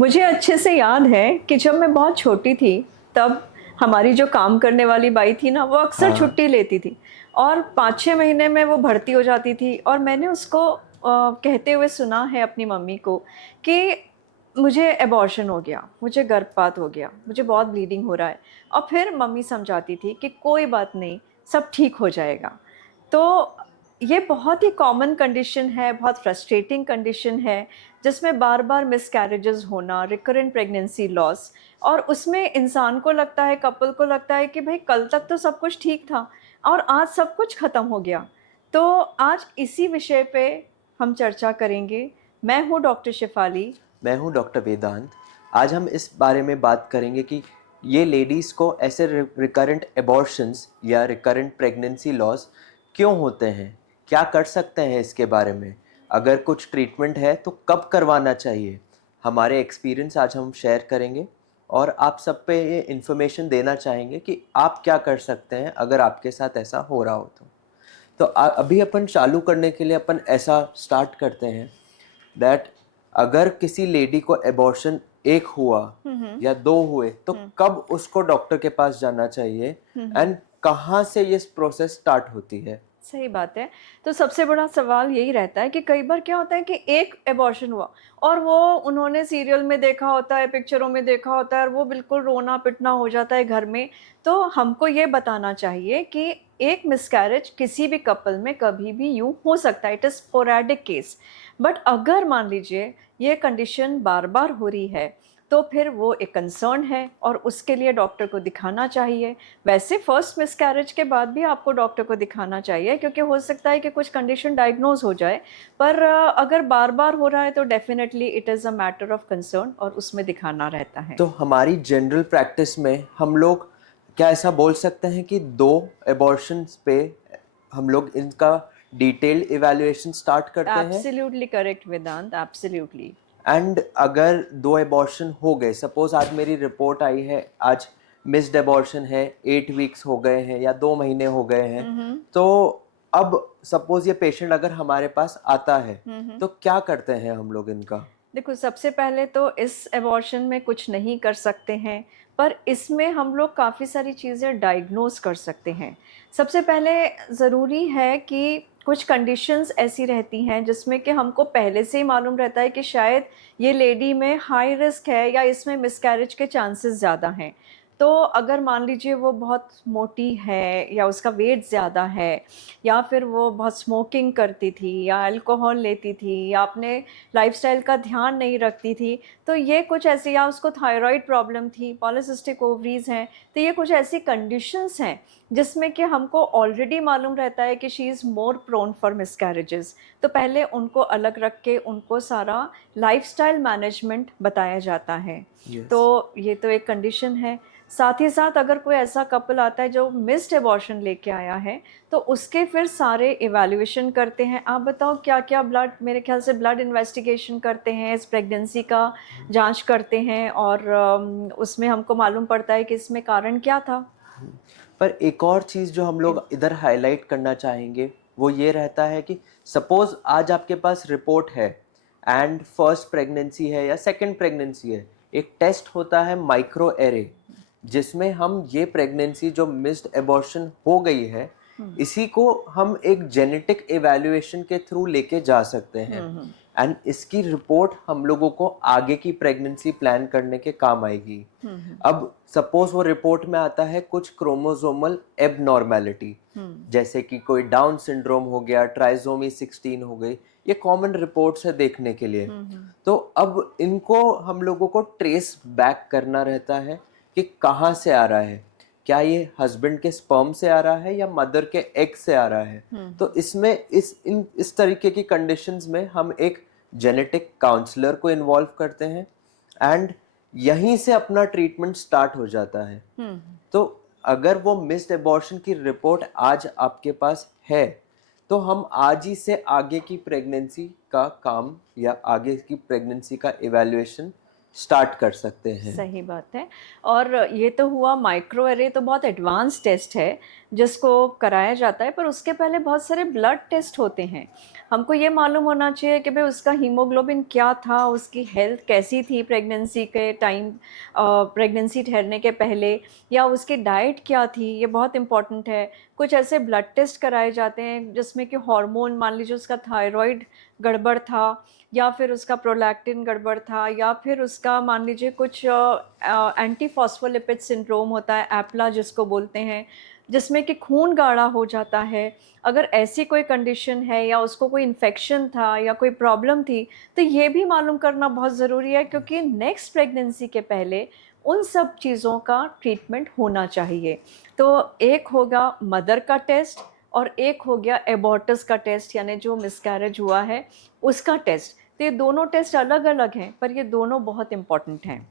मुझे अच्छे से याद है कि जब मैं बहुत छोटी थी, तब हमारी जो काम करने वाली बाई थी ना, वो अक्सर हाँ। छुट्टी लेती थी और 5-6 महीने में वो भर्ती हो जाती थी। और मैंने उसको कहते हुए सुना है अपनी मम्मी को कि मुझे अबॉर्शन हो गया, मुझे गर्भपात हो गया, मुझे बहुत ब्लीडिंग हो रहा है। और फिर मम्मी समझाती थी कि कोई बात नहीं, सब ठीक हो जाएगा। तो ये बहुत ही कॉमन कंडीशन है, बहुत फ्रस्ट्रेटिंग कंडीशन है, जिसमें बार-बार मिसकैरेजेस होना, रिकरेंट प्रेगनेंसी लॉस। और उसमें इंसान को लगता है, कपल को लगता है कि भाई कल तक तो सब कुछ ठीक था और आज सब कुछ ख़त्म हो गया। तो आज इसी विषय पे हम चर्चा करेंगे। मैं हूँ डॉक्टर शिफाली। मैं हूँ डॉक्टर वेदांत। आज हम इस बारे में बात करेंगे कि ये लेडीज़ को ऐसे रिकरेंट एबॉर्शंस या रिकरेंट प्रेगनेंसी लॉस क्यों होते हैं, क्या कर सकते हैं इसके बारे में, अगर कुछ ट्रीटमेंट है तो कब करवाना चाहिए। हमारे एक्सपीरियंस आज हम शेयर करेंगे और आप सब पे ये इन्फॉर्मेशन देना चाहेंगे कि आप क्या कर सकते हैं अगर आपके साथ ऐसा हो रहा हो तो अभी अपन चालू करने के लिए अपन ऐसा स्टार्ट करते हैं दैट अगर किसी लेडी को एबॉर्शन एक हुआ हुँ, हुँ। या दो हुए तो हुँ, कब उसको डॉक्टर के पास जाना चाहिए हुँ, हुँ। एंड कहाँ से ये प्रोसेस स्टार्ट होती है। सही बात है। तो सबसे बड़ा सवाल यही रहता है कि कई बार क्या होता है कि एक अबॉर्शन हुआ और वो उन्होंने सीरियल में देखा होता है, पिक्चरों में देखा होता है और वो बिल्कुल रोना-पिटना हो जाता है घर में। तो हमको ये बताना चाहिए कि एक मिसकैरेज किसी भी कपल में कभी भी यूँ हो सकता है, it is sporadic case. But अगर मान लीजिए ये कंडीशन बार-बार हो रही है, तो फिर वो एक कंसर्न है और उसके लिए डॉक्टर को दिखाना चाहिए। वैसे फर्स्ट मिसकैरेज के बाद भी आपको डॉक्टर को दिखाना चाहिए, क्योंकि हो सकता है कि कुछ कंडीशन डायग्नोज हो जाए। पर अगर बार बार हो रहा है तो definitely it is a matter of concern और उसमें दिखाना रहता है। तो हमारी जनरल प्रैक्टिस में हम लोग क्या ऐसा बोल सकते हैं कि दो एबॉर्शंस पे हम लोग इनका डिटेल्ड इवैल्यूएशन स्टार्ट करते हैं। Absolutely correct Vedant, absolutely. And अगर दो एबॉर्शन हो गए, सपोज आज मेरी रिपोर्ट आई है, आज मिस्ड एबॉर्शन है, 8 वीक्स हो गए हैं या 2 महीने हो गए हैं, हम्म। तो अब सपोज ये पेशेंट अगर हमारे पास आता है हम्म। तो क्या करते हैं हम लोग इनका। देखो, सबसे पहले तो इस अबॉर्शन में कुछ नहीं कर सकते हैं, पर इसमें हम लोग काफ़ी सारी चीज़ें डायग्नोज कर सकते हैं। सबसे पहले ज़रूरी है कि कुछ कंडीशंस ऐसी रहती हैं जिसमें कि हमको पहले से ही मालूम रहता है कि शायद ये लेडी में हाई रिस्क है या इसमें मिसकैरेज के चांसेस ज़्यादा हैं। तो अगर मान लीजिए वो बहुत मोटी है या उसका वेट ज़्यादा है, या फिर वो बहुत स्मोकिंग करती थी या अल्कोहल लेती थी या अपने लाइफ़स्टाइल का ध्यान नहीं रखती थी, तो ये कुछ ऐसे, या उसको थायराइड प्रॉब्लम थी, पॉलिसिस्टिक ओवरीज़ हैं, तो ये कुछ ऐसी कंडीशंस हैं जिसमें कि हमको ऑलरेडी मालूम रहता है कि she is more prone for miscarriages. तो पहले उनको अलग रख के उनको सारा लाइफ़स्टाइल मैनेजमेंट बताया जाता है। यस। तो ये तो एक कंडीशन है। साथ ही साथ अगर कोई ऐसा कपल आता है जो मिस्ड अबॉर्शन लेके आया है, तो उसके फिर सारे इवैल्यूएशन करते हैं। आप बताओ क्या-क्या ब्लड, मेरे ख़्याल से ब्लड इन्वेस्टिगेशन करते हैं, इस प्रेगनेंसी का जाँच करते हैं और उसमें हमको मालूम पड़ता है कि इसमें कारण क्या था। पर एक और चीज़ जो हम लोग इधर हाईलाइट करना चाहेंगे वो ये रहता है कि सपोज आज आपके पास रिपोर्ट है एंड फर्स्ट प्रेगनेंसी है या सेकंड प्रेगनेंसी है, एक टेस्ट होता है माइक्रो एरे, जिसमें हम ये प्रेगनेंसी जो मिस्ड एबॉर्शन हो गई है हुँ। इसी को हम एक जेनेटिक एवैल्यूएशन के थ्रू लेके जा सकते हैं हुँ, हुँ। एंड इसकी रिपोर्ट हम लोगों को आगे की प्रेगनेंसी प्लान करने के काम आएगी। हुँ, हुँ। अब सपोज वो रिपोर्ट में आता है कुछ क्रोमोसोमल एबनॉर्मेलिटी, हुँ। जैसे कि कोई डाउन सिंड्रोम हो गया, ट्राइसोमी 16 हो गई, ये कॉमन रिपोर्ट्स है देखने के लिए। हुँ, हुँ। तो अब इनको हम लोगों को ट्रेस बैक करना रहता है कि कहाँ से आ रहा है, क्या ये हस्बैंड के स्पर्म से आ रहा है या मदर के एग से आ रहा है। हुँ, तो इसमें इस तरीके की कंडीशंस में हम एक जेनेटिक काउंसलर को इन्वॉल्व करते हैं एंड यहीं से अपना ट्रीटमेंट स्टार्ट हो जाता है। हुँ। तो अगर वो मिस्ड एबॉर्शन की रिपोर्ट आज आपके पास है तो हम आज ही से आगे की प्रेगनेंसी का काम या आगे की प्रेगनेंसी का इवैल्यूएशन स्टार्ट कर सकते हैं। सही बात है। और ये तो हुआ माइक्रो एरे, तो बहुत एडवांस टेस्ट है जिसको कराया जाता है, पर उसके पहले बहुत सारे ब्लड टेस्ट होते हैं। हमको ये मालूम होना चाहिए कि भाई उसका हीमोग्लोबिन क्या था, उसकी हेल्थ कैसी थी प्रेगनेंसी के टाइम, प्रेगनेंसी ठहरने के पहले, या उसकी डाइट क्या थी, ये बहुत इंपॉर्टेंट है। कुछ ऐसे ब्लड टेस्ट कराए जाते हैं जिसमें कि हार्मोन, मान लीजिए उसका थायराइड गड़बड़ था, या फिर उसका प्रोलैक्टिन गड़बड़ था, या फिर उसका मान लीजिए कुछ एंटी फॉस्फोलिपिड सिंड्रोम होता है, एप्ला जिसको बोलते हैं, जिसमें कि खून गाढ़ा हो जाता है। अगर ऐसी कोई कंडीशन है, या उसको कोई इन्फेक्शन था या कोई प्रॉब्लम थी, तो ये भी मालूम करना बहुत ज़रूरी है, क्योंकि नेक्स्ट प्रेगनेंसी के पहले उन सब चीज़ों का ट्रीटमेंट होना चाहिए। तो एक होगा मदर का टेस्ट, और एक हो गया एबॉर्टस का टेस्ट, यानी जो मिसकैरेज हुआ है उसका टेस्ट। तो ये दोनों टेस्ट अलग अलग हैं, पर ये दोनों बहुत इम्पॉर्टेंट हैं।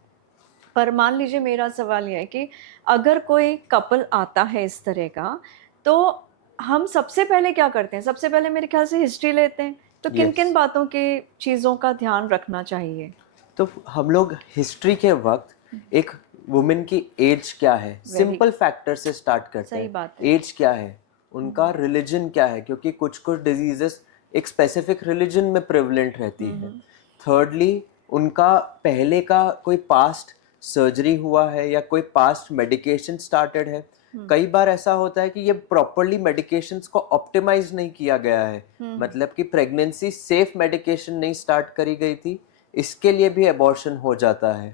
पर मान लीजिए मेरा सवाल ये है कि अगर कोई कपल आता है इस तरह का, तो हम सबसे पहले क्या करते हैं? सबसे पहले मेरे ख्याल से हिस्ट्री लेते हैं। तो किन किन यस, बातों की चीज़ों का ध्यान रखना चाहिए? तो हम लोग हिस्ट्री के वक्त एक वुमेन की एज क्या है, सिंपल फैक्टर से स्टार्ट करते सही हैं। बात है। एज क्या है, उनका रिलीजन क्या है, क्योंकि कुछ कुछ डिजीजेस एक स्पेसिफिक रिलीजन में प्रेवलेंट रहती है। थर्डली, उनका पहले का कोई पास्ट सर्जरी हुआ है या कोई पास्ट मेडिकेशन स्टार्टेड है। कई बार ऐसा होता है कि ये प्रॉपरली मेडिकेशंस को ऑप्टिमाइज नहीं किया गया है, मतलब कि प्रेगनेंसी सेफ मेडिकेशन नहीं स्टार्ट करी गई थी, इसके लिए भी अबॉर्शन हो जाता है।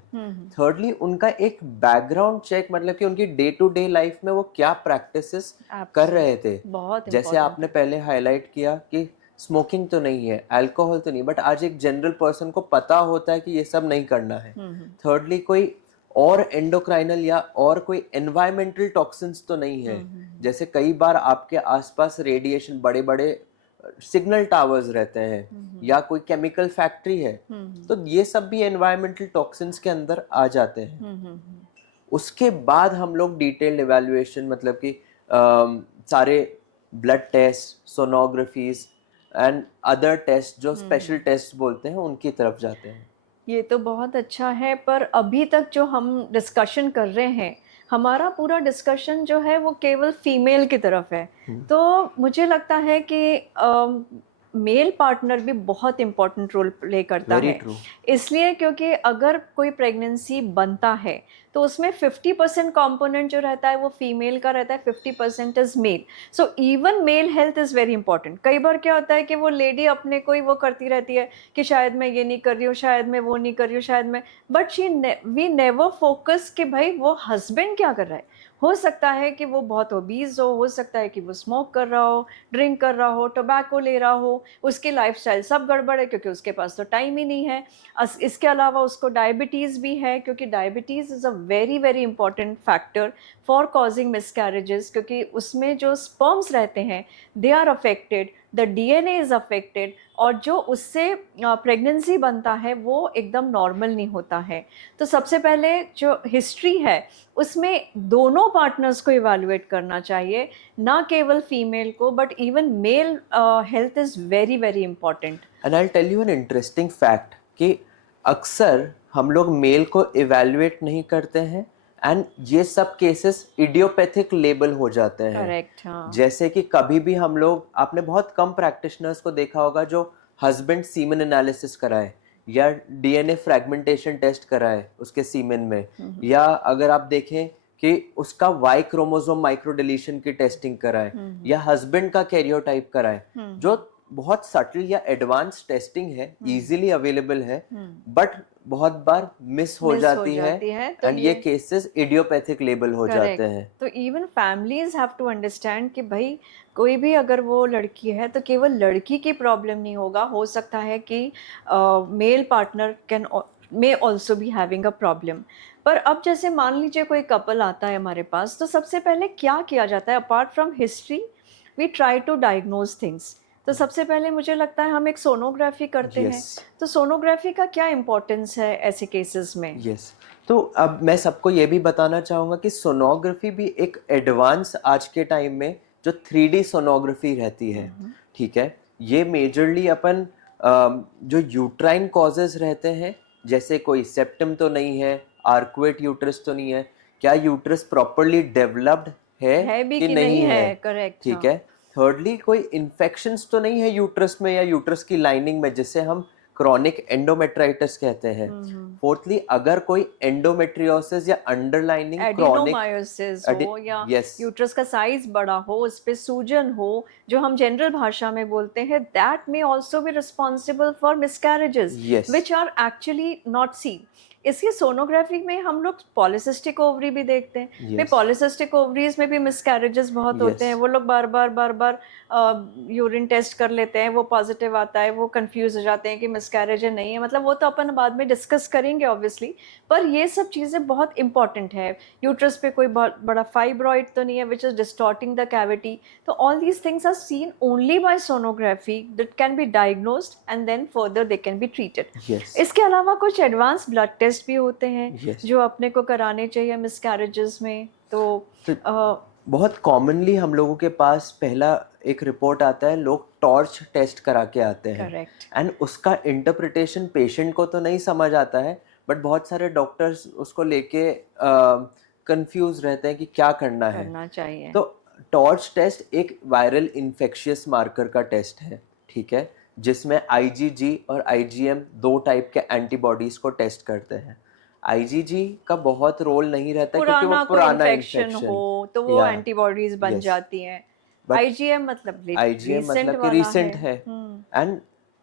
थर्डली, उनका एक बैकग्राउंड चेक, मतलब कि उनकी डे टू डे लाइफ में वो क्या प्रैक्टिसेस कर रहे थे। बहुत जैसे इम्पोर्टेंट। आपने पहले हाईलाइट किया कि स्मोकिंग तो नहीं है, अल्कोहल तो नहीं, बट आज एक जनरल पर्सन को पता होता है कि ये सब नहीं करना है। थर्डली, कोई और एंडोक्राइनल या और कोई एनवायरमेंटल टॉक्सिन्स तो नहीं है। जैसे कई बार आपके आसपास रेडिएशन, बड़े बड़े सिग्नल टावर्स रहते हैं, या कोई केमिकल फैक्ट्री है, तो ये सब भी एनवायरमेंटल टॉक्सिन्स के अंदर आ जाते हैं। उसके बाद हम लोग डिटेल्ड इवैल्यूएशन, मतलब कि सारे blood test, sonographies and other test, जो स्पेशल टेस्ट बोलते हैं, उनकी तरफ जाते हैं। ये तो बहुत अच्छा है, पर अभी तक जो हम डिस्कशन कर रहे हैं, हमारा पूरा डिस्कशन जो है वो केवल फीमेल की तरफ है। तो मुझे लगता है कि मेल पार्टनर भी बहुत इम्पोर्टेंट रोल प्ले करता वेरी है। ट्रू। इसलिए क्योंकि अगर कोई प्रेगनेंसी बनता है, तो उसमें 50% कंपोनेंट जो रहता है वो फीमेल का रहता है, 50% is male. So even male health is very important. कई बार क्या होता है कि वो लेडी अपने को ही वो करती रहती है कि शायद मैं ये नहीं कर रही हूँ, शायद मैं वो नहीं कर रही हूँ, शायद मैं, बट वी नेवर फोकस कि भाई वो हस्बैंड क्या कर रहा है। हो सकता है कि वो बहुत ओबीज हो सकता है कि वो स्मोक कर रहा हो, ड्रिंक कर रहा हो, टोबैको ले रहा हो, उसकी लाइफस्टाइल सब गड़बड़ है क्योंकि उसके पास तो टाइम ही नहीं है। इसके अलावा उसको डायबिटीज़ भी है, क्योंकि diabetes is a very very important factor for causing miscarriages, क्योंकि उसमें जो स्पर्म्स रहते हैं they are affected, the DNA is affected, और जो उससे प्रेगनेंसी बनता है वो एकदम नॉर्मल नहीं होता है। तो सबसे पहले जो हिस्ट्री है उसमें दोनों पार्टनर्स को इवैल्यूएट करना चाहिए, ना केवल फीमेल को, but even male health is very very important. And I tell you an interesting fact कि अक्सर हम लोग मेल को इवैल्यूएट नहीं करते हैं, एंड ये सब केसेस इडियोपैथिक लेबल हो जाते हैं। करेक्ट, हाँ। जैसे कि कभी भी हम लोग, आपने बहुत कम प्रैक्टिशनर्स को देखा होगा जो हस्बैंड सीमेन एनालिसिस कराए या डीएनए फ्रैगमेंटेशन टेस्ट कराए उसके सीमेन में, या अगर आप देखें कि उसका वाई क्रोमोसोम माइक्रो डिलीशन की टेस्टिंग कराए, या हस्बैंड का कैरियोटाइप कराए, जो बहुत सटल या एडवांस टेस्टिंग है, इजीली अवेलेबल है, बट बहुत बार मिस हो जाती है, तो एंड ये केसेस इडियोपैथिक लेबल हो जाते हैं। तो even families have to understand कि भाई कोई भी अगर वो लड़की है तो केवल लड़की की प्रॉब्लम नहीं होगा, हो सकता है कि male partner may also be having a problem. पर अब जैसे मान लीजिए कोई कपल आता है हमारे पास, तो सबसे पहले क्या किया जाता है? Apart from history we try to diagnose things. तो सबसे पहले मुझे लगता है हम एक सोनोग्राफी करते हैं। तो सोनोग्राफी का क्या इम्पोर्टेंस है ऐसे केसेस में? यस, तो अब मैं सबको ये भी बताना चाहूँगा कि सोनोग्राफी भी एक एडवांस आज के टाइम में जो 3D सोनोग्राफी रहती है, ठीक है, ये मेजरली अपन जो यूट्राइन कॉजेज रहते हैं जैसे कोई सेप्टम तो नहीं है, आर्कुएट यूट्रस तो नहीं है, क्या यूट्रस प्रॉपरली डेवलप्ड है भी कि कि नहीं नहीं है, है, करेक्ट, ठीक हाँ। है। थर्डली कोई इन्फेक्शंस तो नहीं है यूट्रस में या यूट्रस की लाइनिंग में, जिसे हम क्रॉनिक एंडोमेट्राइटिस कहते हैं। फोर्थली, अगर कोई एंडोमेट्रियोसिस या अंडरलाइनिंग क्रॉनिक एडिनोमायोसिस हो या यस यूट्रस का साइज बड़ा हो, उस पे सूजन हो, जो हम जनरल भाषा में बोलते हैं, that may also be responsible for miscarriages yes which are actually not seen. इसकी सोनोग्राफी में हम लोग पॉलिसिस्टिक ओवरी भी देखते हैं। भाई यस पॉलिसिस्टिक ओवरीज में भी मिसकैरेजेस बहुत होते हैं। यस वो लोग बार बार यूरिन टेस्ट कर लेते हैं, वो पॉजिटिव आता है, वो कंफ्यूज हो जाते हैं कि मिसकैरेज है नहीं है, मतलब वो तो अपन बाद में डिस्कस करेंगे ऑब्वियसली। पर ये सब चीज़ें बहुत इंपॉर्टेंट है। यूट्रस पे कोई बहुत बड़ा फाइब्रॉइड तो नहीं है which is distorting the cavity. तो all these things are seen only by sonography, that can be diagnosed and then further they can be treated. Yes इसके अलावा कुछ एडवांस ब्लड टेस्ट भी होते हैं यस जो अपने को कराने चाहिए मिसकैरेजेस में। तो तो बहुत कॉमनली हम लोगों के पास पहला एक रिपोर्ट आता है, लोग टॉर्च टेस्ट करा के आते हैं करेक्ट, एंड उसका इंटरप्रिटेशन पेशेंट को तो नहीं समझ आता है, बट बहुत सारे डॉक्टर्स उसको लेके कंफ्यूज रहते हैं कि क्या करना है। करना चाहिए। तो टॉर्च टेस्ट एक वायरल इन्फेक्शियस मार्कर का टेस्ट है, ठीक है, जिसमें आईजीजी और आईजीएम दो टाइप के एंटीबॉडीज को टेस्ट करते हैं। आईजीजी का बहुत रोल नहीं रहता क्योंकि वो पुराना कोई पुराना इन्फेक्शन हो इन्फेक्शन तो वो या एंटीबॉडीज बन यस, जाती हैं। बट आईजीएम मतलब आईजीएम रीसेंट मतलब कि वाला है। रीसेंट है एंड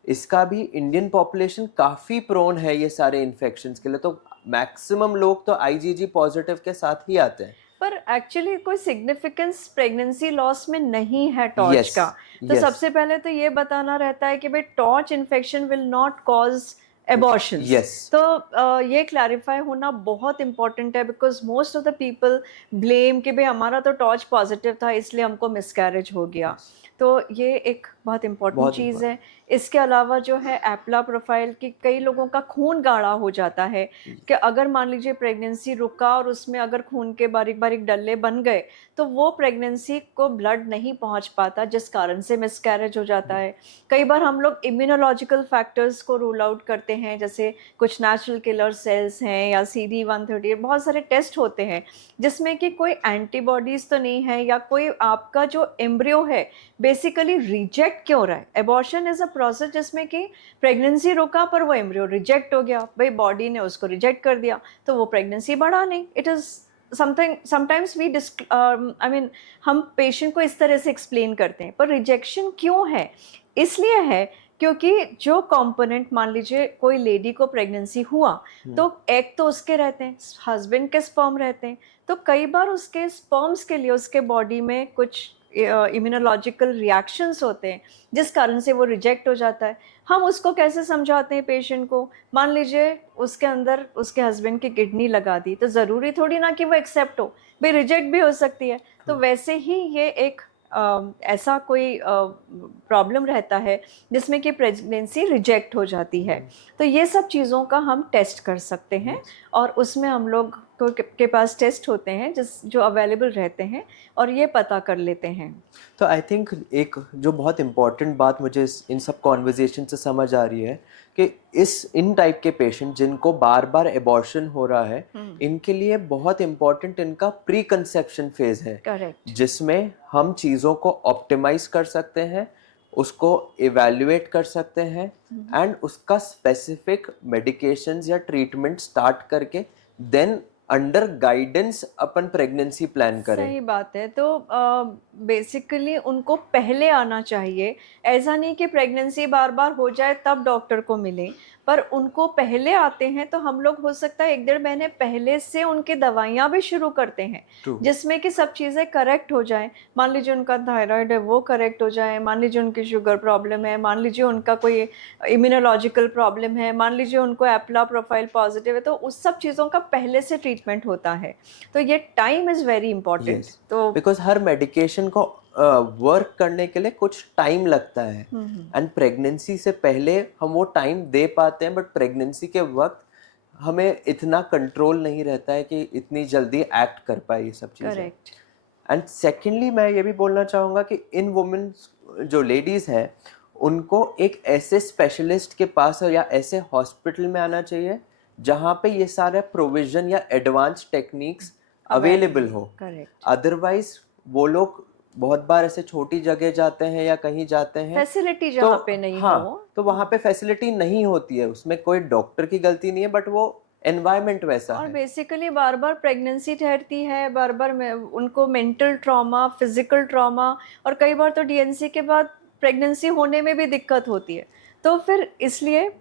इसका भी इंडियन पॉपुलेशन काफी प्रोन है ये सारे इन्फेक्शंस के लिए, तो मैक्सिमम लोग तो आईजीजी पॉजिटिव के साथ ही आते हैं। पर एक्चुअली कोई सिग्निफिकेंस प्रेगनेंसी लॉस में नहीं है टॉर्च यस का। तो यस सबसे पहले तो ये बताना रहता है कि भाई torch infection will not cause abortions. Yes तो ये क्लैरिफाई होना बहुत इंपॉर्टेंट है, because most of the people blame कि भाई हमारा तो टॉर्च पॉजिटिव था इसलिए हमको मिसकैरेज हो गया। तो ये एक बहुत इंपॉर्टेंट बहुत चीज़ important। है। इसके अलावा जो है एप्ला प्रोफाइल की, कई लोगों का खून गाढ़ा हो जाता है कि अगर मान लीजिए प्रेगनेंसी रुका और उसमें अगर खून के बारीक बारीक डल्ले बन गए तो वो प्रेगनेंसी को ब्लड नहीं पहुंच पाता, जिस कारण से मिसकैरेज हो जाता है। कई बार हम लोग इम्यूनोलॉजिकल फैक्टर्स को रूल आउट करते हैं, जैसे कुछ नेचुरल किलर सेल्स हैं या CD138, बहुत सारे टेस्ट होते हैं जिसमें कि कोई एंटीबॉडीज़ तो नहीं है, या कोई आपका जो एम्ब्रियो है बेसिकली रिजेक्ट क्यों रहा है। एबॉर्शन इज अ प्रोसेस जिसमें कि प्रेगनेंसी रुका पर वो एम्ब्रियो रिजेक्ट हो गया, भाई बॉडी ने उसको रिजेक्ट कर दिया तो वो प्रेगनेंसी बढ़ा नहीं। It is something, sometimes we I mean हम पेशेंट को इस तरह से एक्सप्लेन करते हैं। पर रिजेक्शन क्यों है? इसलिए है क्योंकि जो कंपोनेंट, मान लीजिए कोई लेडी को प्रेगनेंसी हुआ तो एग तो उसके रहते हैं, हस्बैंड के स्पर्म रहते हैं, तो कई बार उसके स्पर्म्स के लिए उसके बॉडी में कुछ इम्यूनोलॉजिकल रिएक्शंस होते हैं जिस कारण से वो रिजेक्ट हो जाता है। हम उसको कैसे समझाते हैं पेशेंट को? मान लीजिए उसके अंदर उसके हस्बैंड की किडनी लगा दी तो ज़रूरी थोड़ी ना कि वो एक्सेप्ट हो, भाई रिजेक्ट भी हो सकती है। तो वैसे ही ये एक ऐसा कोई प्रॉब्लम रहता है जिसमें कि प्रेगनेंसी रिजेक्ट हो जाती है। तो ये सब चीज़ों का हम टेस्ट कर सकते हैं और उसमें हम लोग के पास टेस्ट होते हैं जो अवेलेबल रहते हैं और ये पता कर लेते हैं। तो आई थिंक एक जो बहुत इम्पॉर्टेंट बात मुझे इन सब कॉन्वर्जेशन से समझ आ रही है कि इन टाइप के पेशेंट जिनको बार बार एबॉर्शन हो रहा है, इनके लिए बहुत इम्पॉर्टेंट इनका प्री कंसेप्शन फेज है, करेक्ट, जिसमें हम चीज़ों को ऑप्टिमाइज कर सकते हैं, उसको इवैल्यूएट कर सकते हैं एंड उसका स्पेसिफिक मेडिकेशंस या ट्रीटमेंट स्टार्ट करके देन अंडर गाइडेंस अपन प्रेगनेंसी प्लान करें। सही बात है। तो बेसिकली उनको पहले आना चाहिए। ऐसा नहीं कि प्रेगनेंसी बार बार हो जाए तब डॉक्टर को मिलें, पर उनको पहले आते हैं तो हम लोग हो सकता है 1-1.5 महीने पहले से उनकी दवाइयाँ भी शुरू करते हैं True. जिसमें कि सब चीज़ें करेक्ट हो जाएं। मान लीजिए उनका थायराइड है वो करेक्ट हो जाए, मान लीजिए उनकी शुगर प्रॉब्लम है, मान लीजिए उनका कोई इम्यूनोलॉजिकल प्रॉब्लम है, मान लीजिए उनको एप्ला प्रोफाइल पॉजिटिव है, तो उस सब चीज़ों का पहले से ट्रीटमेंट होता है। तो ये time is very important. Yes. तो बिकॉज हर मेडिकेशन को वर्क करने के लिए कुछ टाइम लगता है एंड प्रेगनेंसी से पहले हम वो टाइम दे पाते हैं, बट प्रेगनेंसी के वक्त हमें इतना कंट्रोल नहीं रहता है कि इतनी जल्दी एक्ट कर पाए ये सब चीज़ें। करेक्ट, एंड सेकेंडली मैं ये भी बोलना चाहूँगा कि इन वुमेन जो लेडीज़ हैं उनको एक ऐसे स्पेशलिस्ट के पास या ऐसे हॉस्पिटल में आना चाहिए जहाँ पे ये सारे प्रोविजन या एडवांस टेक्निक्स अवेलेबल हो। करेक्ट। अदरवाइज वो लोग बहुत बार ऐसे छोटी जगह जाते हैं या कहीं जाते हैं फैसिलिटी तो जहाँ पे नहीं हाँ, हो। तो वहाँ पे फैसिलिटी नहीं होती है, उसमें कोई डॉक्टर की गलती नहीं है, बट वो एनवायरनमेंट वैसा और है। बेसिकली बार बार प्रेगनेंसी ठहरती है, बार बार उनको मेंटल ट्रॉमा, फिजिकल ट्रॉमा, और कई बार तो डीएनसी के बाद प्रेगनेंसी होने में भी दिक्कत होती है। तो फिर इसलिए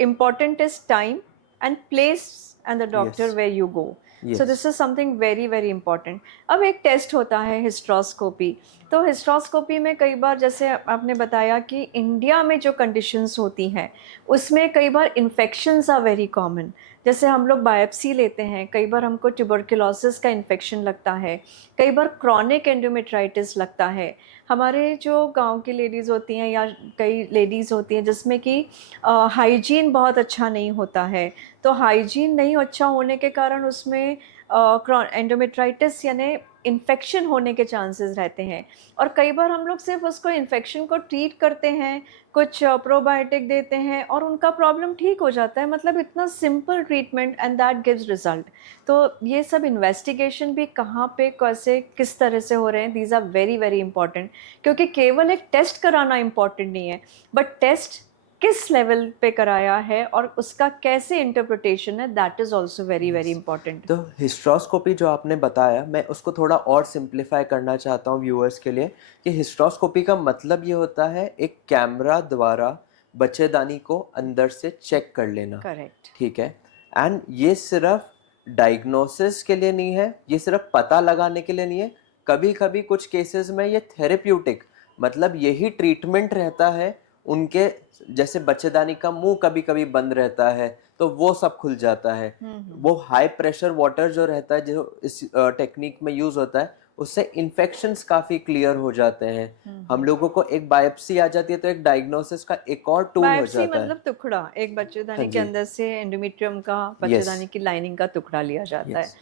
important is time and place and the doctor Yes, where you go. So yes, this is something very very important. अब एक टेस्ट होता है हिस्ट्रोस्कोपी। तो हिस्ट्रोस्कोपी में कई बार, जैसे आपने बताया कि इंडिया में जो कंडीशंस होती हैं उसमें कई बार इन्फेक्शंस आर वेरी कॉमन। जैसे हम लोग बायोप्सी लेते हैं, कई बार हमको ट्यूबरकुलोसिस का इन्फेक्शन लगता है, कई बार क्रॉनिक एंडोमेट्राइटिस लगता है। हमारे जो गांव की लेडीज़ होती हैं या कई लेडीज़ होती हैं जिसमें कि हाइजीन बहुत अच्छा नहीं होता है, तो हाइजीन नहीं अच्छा होने के कारण उसमें एंडोमेट्राइटिस यानी इन्फेक्शन होने के चांसेस रहते हैं। और कई बार हम लोग सिर्फ उसको इन्फेक्शन को ट्रीट करते हैं, कुछ प्रोबायोटिक देते हैं और उनका प्रॉब्लम ठीक हो जाता है। मतलब इतना simple treatment and that gives result. तो ये सब इन्वेस्टिगेशन भी कहाँ पे कैसे किस तरह से हो रहे हैं, these are very very important. क्योंकि केवल एक टेस्ट कराना इम्पॉर्टेंट नहीं है, बट टेस्ट किस लेवल पे कराया है और उसका कैसे इंटरप्रिटेशन है, that is also very very important. तो हिस्ट्रोस्कोपी जो आपने बताया, मैं उसको थोड़ा और सिंप्लीफाई करना चाहता हूँ व्यूअर्स के लिए कि हिस्ट्रोस्कोपी का मतलब ये होता है एक कैमरा द्वारा बच्चेदानी को अंदर से चेक कर लेना। करेक्ट। ठीक है। एंड ये सिर्फ डायग्नोसिस के लिए नहीं है, ये सिर्फ पता लगाने के लिए नहीं है, कभी कभी कुछ केसेस में ये थेरेप्यूटिक, मतलब यही ट्रीटमेंट रहता है उनके, जैसे बच्चेदानी का मुंह कभी कभी बंद रहता है तो वो सब खुल जाता है। वो हाई प्रेशर वाटर जो रहता है जो इस टेक्निक में यूज होता है, उससे इन्फेक्शंस काफी क्लियर हो जाते हैं। हम लोगों को एक बायोप्सी आ जाती है तो एक डायग्नोसिस का एक और टूल हो बायोप्सी जाता है। मतलब टुकड़ा, एक हाँ बच्चेदानी के जी। अंदर से एंडोमेट्रियम का, यस, बच्चेदानी की लाइनिंग का टुकड़ा लिया जाता है। यस,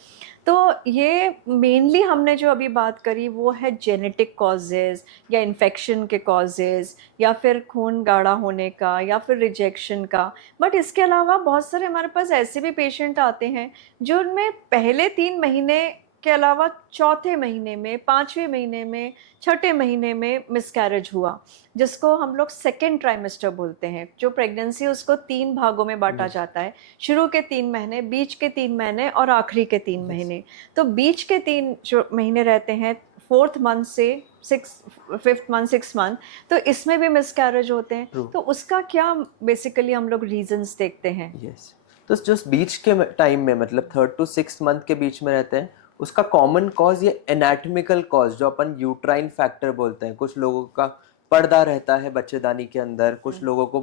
तो ये मेनली हमने जो अभी बात करी वो है जेनेटिक कॉजेज़ या इन्फेक्शन के कॉजेज़ या फिर खून गाढ़ा होने का या फिर रिजेक्शन का। बट इसके अलावा बहुत सारे हमारे पास ऐसे भी पेशेंट आते हैं जो उनमें पहले 3 महीने के अलावा चौथे महीने में, 5वें महीने में, छठे महीने में मिसकैरेज हुआ, जिसको हम लोग सेकेंड ट्राइमेस्टर बोलते हैं। जो प्रेगनेंसी उसको 3 भागों में बांटा यस, जाता है, शुरू के 3 महीने, बीच के 3 महीने और आखिरी के 3 महीने। तो बीच के 3 जो महीने रहते हैं, 4th मंथ से 5th मंथ, 6th मंथ, तो इसमें भी मिसकैरेज होते हैं। ट्रू, तो उसका क्या बेसिकली हम लोग रीजंस देखते हैं। यस। तो जो बीच के टाइम में, मतलब 3rd to 6th मंथ के बीच में रहते हैं, उसका कॉमन कॉज ये एनाटॉमिकल कॉज जो अपन यूट्राइन फैक्टर बोलते हैं। कुछ लोगों का पर्दा रहता है बच्चेदानी के अंदर, कुछ लोगों को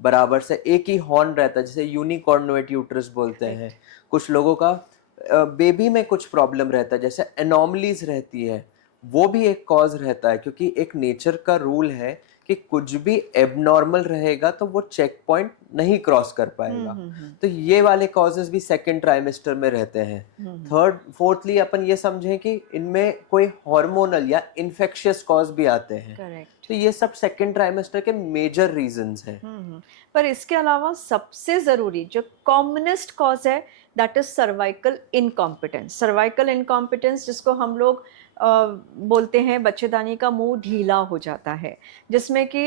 बराबर से एक ही हॉर्न रहता है जिसे यूनिकॉर्नुएट यूट्रस बोलते हैं। कुछ लोगों का बेबी में कुछ प्रॉब्लम रहता है, जैसे एनॉमलीज रहती है, वो भी एक कॉज रहता है, क्योंकि एक नेचर का रूल है कि कुछ भी एबनॉर्मल रहेगा तो वो चेक पॉइंट नहीं क्रॉस कर पाएगा। तो ये वाले कॉजेस भी सेकंड ट्राइमेस्टर में रहते हैं। फोर्थली अपन ये समझें कि इनमें कोई हार्मोनल या इन्फेक्शियस कॉज भी आते हैं। करेक्ट। तो ये सब सेकंड ट्राइमेस्टर के मेजर रीजंस हैं। पर इसके अलावा सबसे ज़रूरी जो कॉमनेस्ट कॉज है, that is cervical incompetence. Cervical incompetence जिसको हम लोग बोलते हैं बच्चेदानी का मुंह ढीला हो जाता है, जिसमें कि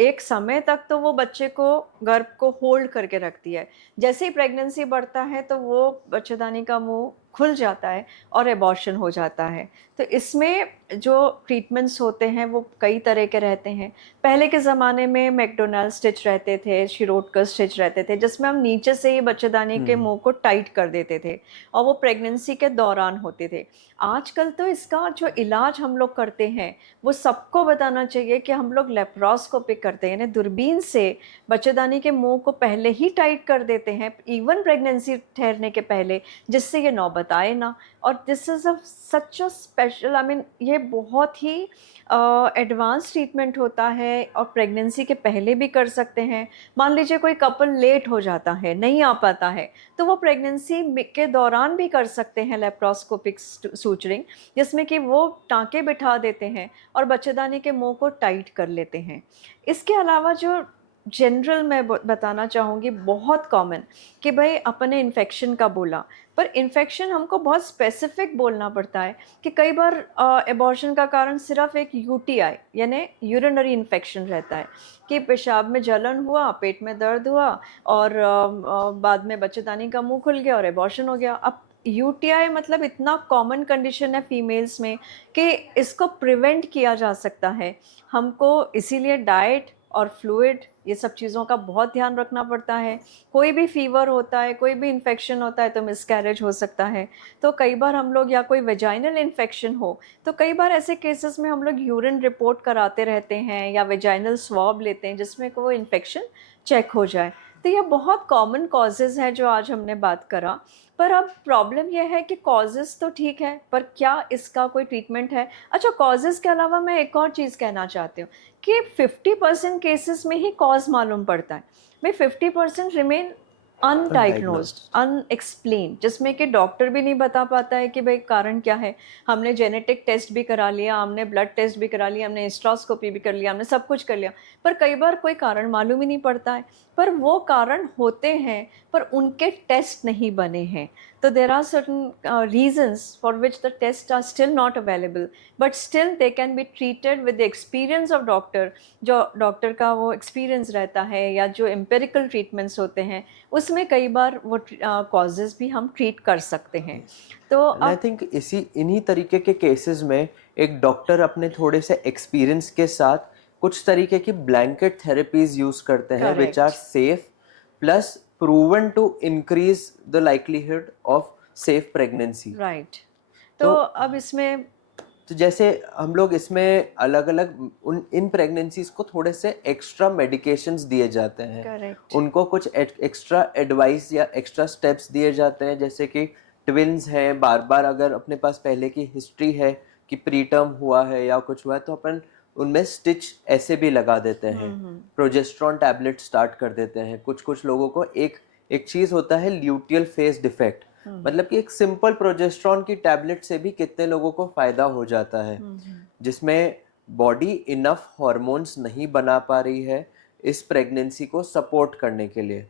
एक समय तक तो वो बच्चे को, गर्भ को होल्ड करके रखती है। जैसे ही प्रेगनेंसी बढ़ता है तो वो बच्चेदानी का मुंह खुल जाता है और एबॉर्शन हो जाता है। तो इसमें जो ट्रीटमेंट्स होते हैं वो कई तरह के रहते हैं। पहले के ज़माने में मैकडोनाल्ड स्टिच रहते थे, शिरोडकर स्टिच रहते थे, जिसमें हम नीचे से ही बच्चेदानी के मुंह को टाइट कर देते थे और वो प्रेगनेंसी के दौरान होते थे। आजकल तो इसका जो इलाज हम लोग करते हैं वो सबको बताना चाहिए कि हम लोग लेप्रोस्कोपी करते हैं, यानी दूरबीन से बच्चेदानी के मुंह को पहले ही टाइट कर देते हैं, इवन प्रेगनेंसी ठहरने के पहले, जिससे ये नौबत आए ना। और this is a such a special, I mean ये बहुत ही एडवांस ट्रीटमेंट होता है और प्रेगनेंसी के पहले भी कर सकते हैं। मान लीजिए कोई कपल लेट हो जाता है, नहीं आ पाता है, तो वो प्रेगनेंसी के दौरान भी कर सकते हैं लेप्रोस्कोपिक सूचरिंग, जिसमें कि वो टाँके बिठा देते हैं और बच्चेदानी के मुंह को टाइट कर लेते हैं। इसके अलावा जो जनरल मैं बताना चाहूँगी, बहुत कॉमन कि भाई अपने इन्फेक्शन का बोला, पर इन्फेक्शन हमको बहुत स्पेसिफिक बोलना पड़ता है कि कई बार एबॉर्शन का कारण सिर्फ एक यूटीआई यानी यूरिनरी इन्फेक्शन रहता है कि पेशाब में जलन हुआ, पेट में दर्द हुआ और बाद में बच्चेदानी का मुंह खुल गया और एबॉर्शन हो गया। अब यूटीआई मतलब इतना कॉमन कंडीशन है फीमेल्स में कि इसको प्रिवेंट किया जा सकता है। हमको इसीलिए डाइट और फ्लूइड ये सब चीज़ों का बहुत ध्यान रखना पड़ता है। कोई भी फीवर होता है, कोई भी इन्फेक्शन होता है तो मिसकैरेज हो सकता है। तो कई बार हम लोग, या कोई वेजाइनल इन्फेक्शन हो, तो कई बार ऐसे केसेस में हम लोग यूरिन रिपोर्ट कराते रहते हैं या वेजाइनल स्वॉब लेते हैं जिसमें वो इन्फेक्शन चेक हो जाए। तो ये बहुत कॉमन कॉजेज़ हैं जो आज हमने बात करा। पर अब प्रॉब्लम यह है कि कॉजेज़ तो ठीक है, पर क्या इसका कोई ट्रीटमेंट है? अच्छा, कॉजेज़ के अलावा मैं एक और चीज़ कहना चाहती हूँ कि 50% केसेस में ही कॉज मालूम पड़ता है, मैं 50% रिमेन अनडाइग्नोज्ड, अनएक्सप्लेन, जिसमें कि डॉक्टर भी नहीं बता पाता है कि भाई कारण क्या है। हमने जेनेटिक टेस्ट भी करा लिया, हमने ब्लड टेस्ट भी करा लिया, हमने हिस्ट्रोस्कोपी भी कर लिया, हमने सब कुछ कर लिया, पर कई बार कोई कारण मालूम ही नहीं पड़ता है। पर वो कारण होते हैं पर उनके टेस्ट नहीं बने हैं। तो there are certain reasons for which the test are still not available, but still they can be treated with the experience of doctor. जो डॉक्टर का वो एक्सपीरियंस रहता है या जो एम्पेरिकल ट्रीटमेंट्स होते हैं उसमें कई बार वो कॉजेज़ भी हम ट्रीट कर सकते हैं। तो आई थिंक इन्हीं तरीके के केसेस में एक डॉक्टर अपने थोड़े से एक्सपीरियंस के साथ कुछ तरीके की ब्लैंकेट थेरेपीज यूज करते हैं which are safe plus proven to increase the likelihood of safe pregnancy. Right. तो अब इसमें तो जैसे हम लोग इसमें अलग अलग इन प्रेगनेंसीज को थोड़े से एक्स्ट्रा मेडिकेशंस दिए जाते हैं। Correct. उनको कुछ एक्स्ट्रा एडवाइस या एक्स्ट्रा स्टेप्स दिए जाते हैं, जैसे कि ट्विन्स हैं, बार बार अगर अपने पास पहले की हिस्ट्री है कि प्रीटर्म हुआ है या कुछ हुआ है तो अपन उनमें स्टिच ऐसे भी लगा देते हैं, प्रोजेस्ट्रॉन टैबलेट स्टार्ट कर देते हैं। कुछ कुछ लोगों को एक एक चीज़ होता है ल्यूटियल फेस डिफेक्ट, मतलब कि एक सिंपल प्रोजेस्ट्रॉन की टैबलेट से भी कितने लोगों को फायदा हो जाता है, जिसमें बॉडी इनफ हॉर्मोन्स नहीं बना पा रही है इस प्रेगनेंसी को सपोर्ट करने के लिए।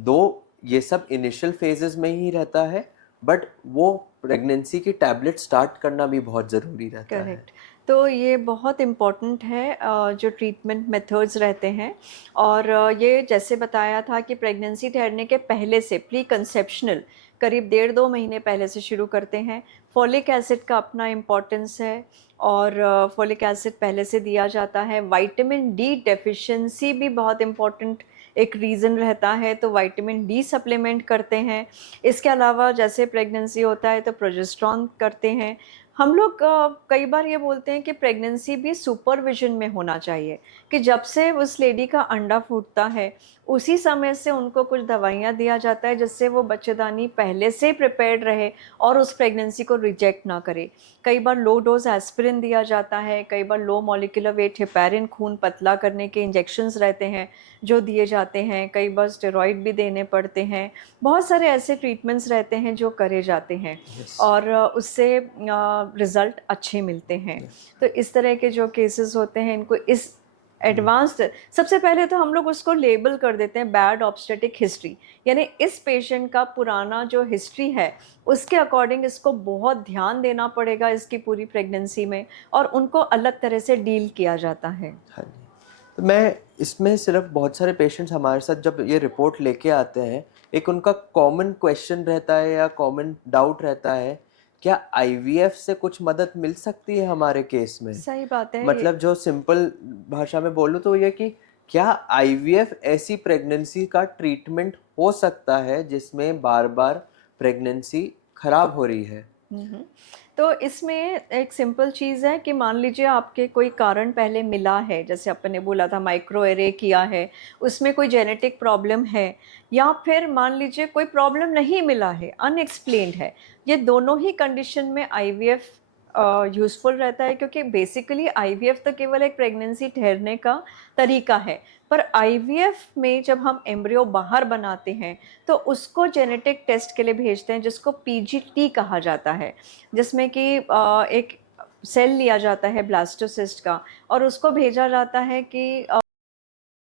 दो ये सब इनिशियल फेजेस में ही रहता है, बट वो प्रेगनेंसी की टैबलेट स्टार्ट करना भी बहुत ज़रूरी रहता है। करेक्ट। तो ये बहुत इम्पॉर्टेंट है जो ट्रीटमेंट मेथड्स रहते हैं। और ये जैसे बताया था कि प्रेगनेंसी ठहरने के पहले से, प्री कंसेप्शनल, करीब 1.5-2 महीने पहले से शुरू करते हैं। फॉलिक एसिड का अपना इम्पोर्टेंस है और फॉलिक एसिड पहले से दिया जाता है। विटामिन डी डेफिशिएंसी भी बहुत इम्पॉर्टेंट एक रीज़न रहता है, तो विटामिन डी सप्लीमेंट करते हैं। इसके अलावा जैसे प्रेगनेंसी होता है तो प्रोजेस्टेरॉन करते हैं। हम लोग कई बार ये बोलते हैं कि प्रेगनेंसी भी सुपरविजन में होना चाहिए, कि जब से उस लेडी का अंडा फूटता है उसी समय से उनको कुछ दवाइयाँ दिया जाता है जिससे वो बच्चेदानी पहले से प्रिपेयर्ड रहे और उस प्रेगनेंसी को रिजेक्ट ना करे। कई बार लो डोज एस्पिरिन दिया जाता है, कई बार लो मॉलिक्यूलर वेट हेपेरिन, खून पतला करने के इंजेक्शंस रहते हैं जो दिए जाते हैं, कई बार स्टेरॉइड भी देने पड़ते हैं। बहुत सारे ऐसे ट्रीटमेंट्स रहते हैं जो करे जाते हैं और उससे रिज़ल्ट अच्छे मिलते हैं। तो इस तरह के जो केसेस होते हैं इनको इस एडवांस्ड, सबसे पहले तो हम लोग उसको लेबल कर देते हैं बैड ऑब्स्टेटिक हिस्ट्री, यानी इस पेशेंट का पुराना जो हिस्ट्री है उसके अकॉर्डिंग इसको बहुत ध्यान देना पड़ेगा इसकी पूरी प्रेगनेंसी में, और उनको अलग तरह से डील किया जाता है। हाँ जी। तो मैं इसमें सिर्फ, बहुत सारे पेशेंट्स हमारे साथ जब ये रिपोर्ट लेके आते हैं, एक उनका कॉमन क्वेश्चन रहता है या कॉमन डाउट रहता है, क्या आईवीएफ से कुछ मदद मिल सकती है हमारे केस में? सही बात है। मतलब जो सिंपल भाषा में बोलूँ तो ये कि क्या आईवीएफ ऐसी प्रेगनेंसी का ट्रीटमेंट हो सकता है जिसमें बार बार प्रेगनेंसी खराब हो रही है? तो इसमें एक सिंपल चीज़ है कि मान लीजिए आपके कोई कारण पहले मिला है, जैसे अपन ने बोला था माइक्रो एरे किया है, उसमें कोई जेनेटिक प्रॉब्लम है, या फिर मान लीजिए कोई प्रॉब्लम नहीं मिला है, अनएक्सप्लेन्ड है। ये दोनों ही कंडीशन में आईवीएफ यूज़फुल रहता है, क्योंकि बेसिकली आईवीएफ तो केवल एक प्रेगनेंसी ठहरने का तरीका है। पर आईवीएफ में जब हम एम्ब्रियो बाहर बनाते हैं तो उसको जेनेटिक टेस्ट के लिए भेजते हैं, जिसको पीजीटी कहा जाता है, जिसमें कि एक सेल लिया जाता है ब्लास्टोसिस्ट का और उसको भेजा जाता है कि